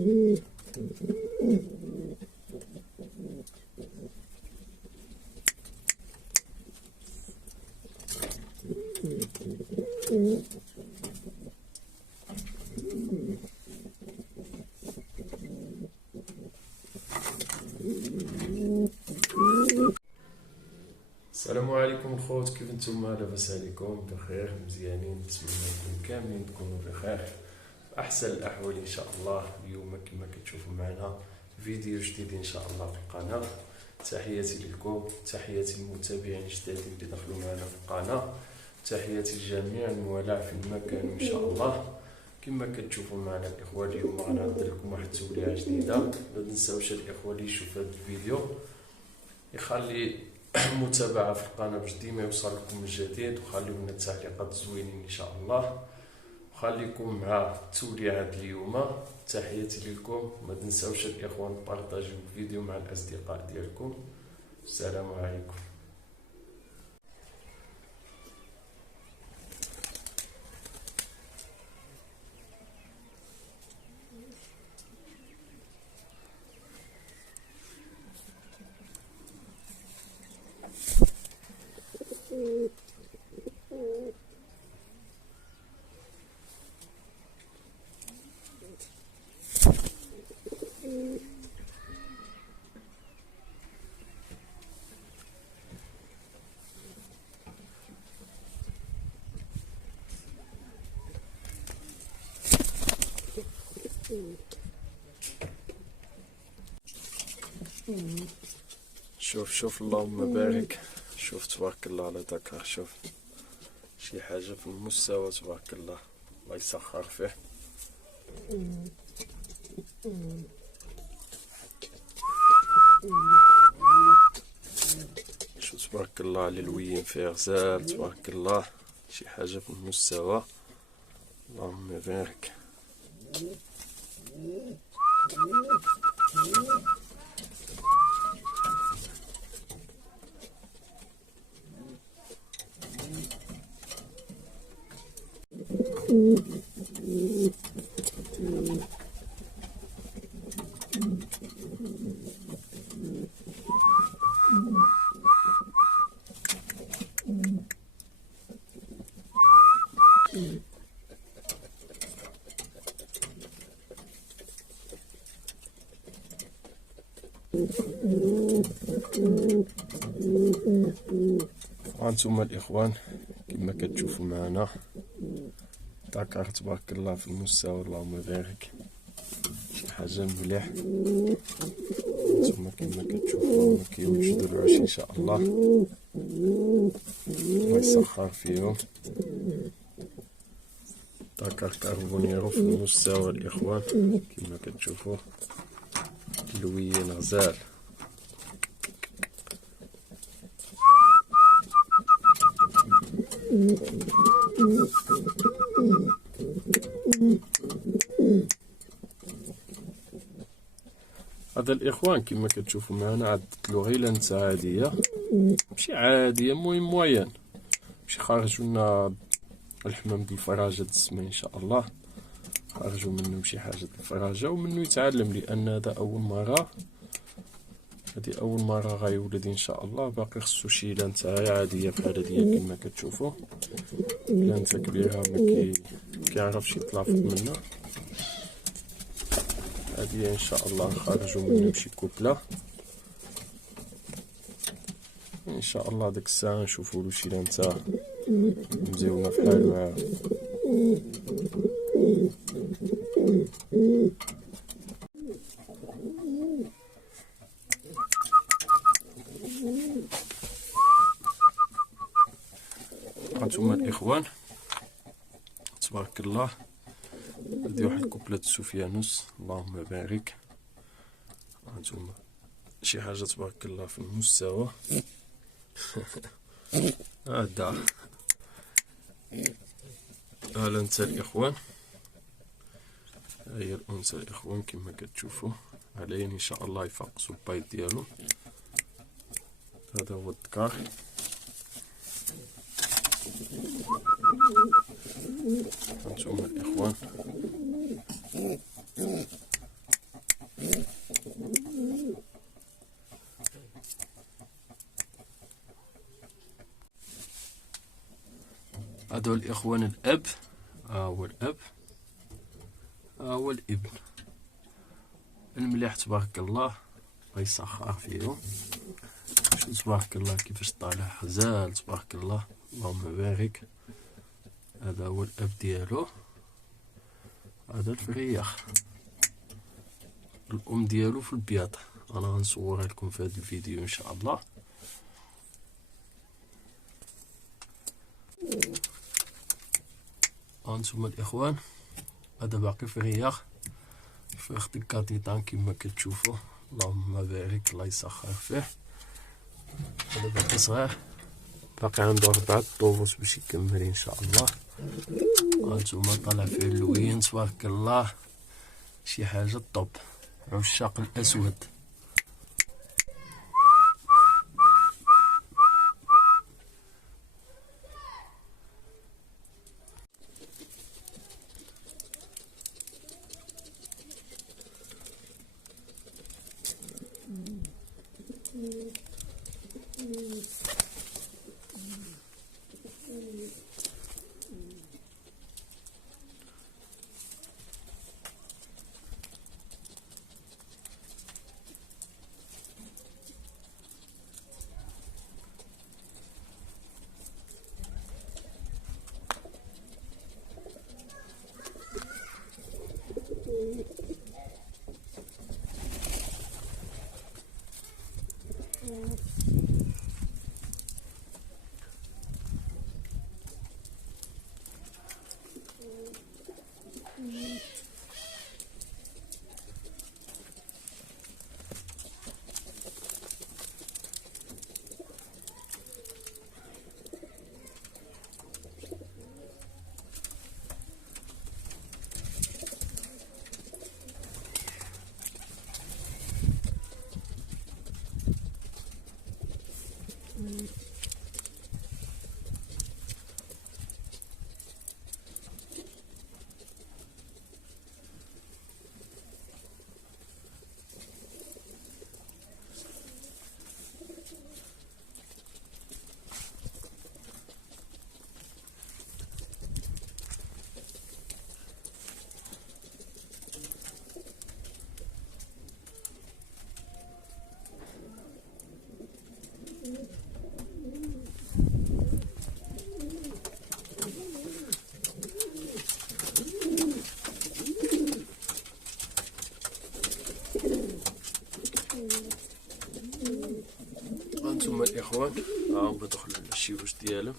السلام عليكم الخوت، كيف نتوما؟ لاباس عليكم؟ بخير؟ مزيانين؟ نتمنى لكم كاملين تكونوا بخير في احسن الاحوال ان شاء الله. اليوم كما كتشوفوا معنا فيديو جديد ان شاء الله في القناه. تحياتي لكم، تحياتي للمتابعين الجداد اللي دخلوا معنا في القناه، تحياتي لجميع الموالاه في المكان ان شاء الله. كما كتشوفوا معنا الاخوه، اليوم غنعرض لكم واحد التوليعه جديده. ما تنساوش الاخوه اللي يشوف هذا الفيديو يخلي متابعة في القناة باش ديما يوصل لكم الجديد، وخليو لنا التعليقات الزوينين ان شاء الله، وخليكم مع التوليعة اليوم. تحياتي لكم، ما تنساوش الاخوان بارطاجيو الفيديو مع الاصدقاء ديالكم. السلام عليكم. شوف اللهم بارك، شوف تبارك الله على داكار، شوف شي حاجة في المستوى تبارك الله، الله يسخر فيه. شوف تبارك الله على الوين فيه غزال، تبارك الله شي حاجة في المستوى، اللهم بارك. هانتوما الاخوان كما كتشوفوا معنا داكار تبارك الله في المستوى، اللهم بارك، شي حاجه مليح. هانتوما كما كتشوفوا ما كيوجدوا العش ان شاء الله، الله يسخر فيهم. داكار كاربونيرو في المستوى الاخوان كما كتشوفوا، الوين غزال. هذا الاخوان كما كتشوفوا معنا عدت له غير لنسه عاديه، ماشي عاديه، المهم موين، ماشي خارج لنا الحمام ديال الفراجه السمين ان شاء الله، خرجوا منه شي حاجه ديال الفراجه ومنه يتعلم، لان هذا اول مره، هذه اول مره غيولد ان شاء الله. باقي خصو شي لانته عاديه بحال هادي كما كتشوفوا، لانته كبيره ما كيعرفش يتلافظ منها. هذه ان شاء الله نخرجوا منه بشي كوبله ان شاء الله. ديك الساعه نشوفوا له شي لانته مزيونه في حالها. هانتوما الاخوان تبارك الله، هذه واحد كوبلة سفيانوس، اللهم بارك. هانتوما شي حاجة تبارك الله في المستوى. هذا الانثى الاخوان، هي الانثى الاخوان كما كتشوفوا، عليهم ان شاء الله يفقسوا البيض ديالو. هذا هو الذكر. هانتوما الاخوان هادو الإخوان الأب، هو الأب، هو الابن المليح تبارك الله، الله يسخر فيهم. شوف تبارك الله كيفاش طالع غزال تبارك الله، اللهم بارك. هذا هو الأب ديالو، هذا الفريخ، الأم ديالو في البياض. أنا غنصورها لكم في هذا الفيديو إن شاء الله. هانتوما الإخوان، هذا باقي فريخ دكاتيطان كما كتشوفوا، اللهم بارك الله يسخر فيه. هذا باقي صغير، باقي عنده 4 طوبوس باش يكمل ان شاء الله. هانتوما طالع فيه اللوين تبارك الله، شي حاجه طوب، عشاق الاسود. هانتوما الإخوان، ها هما دخلوا الشيوش ديالهم.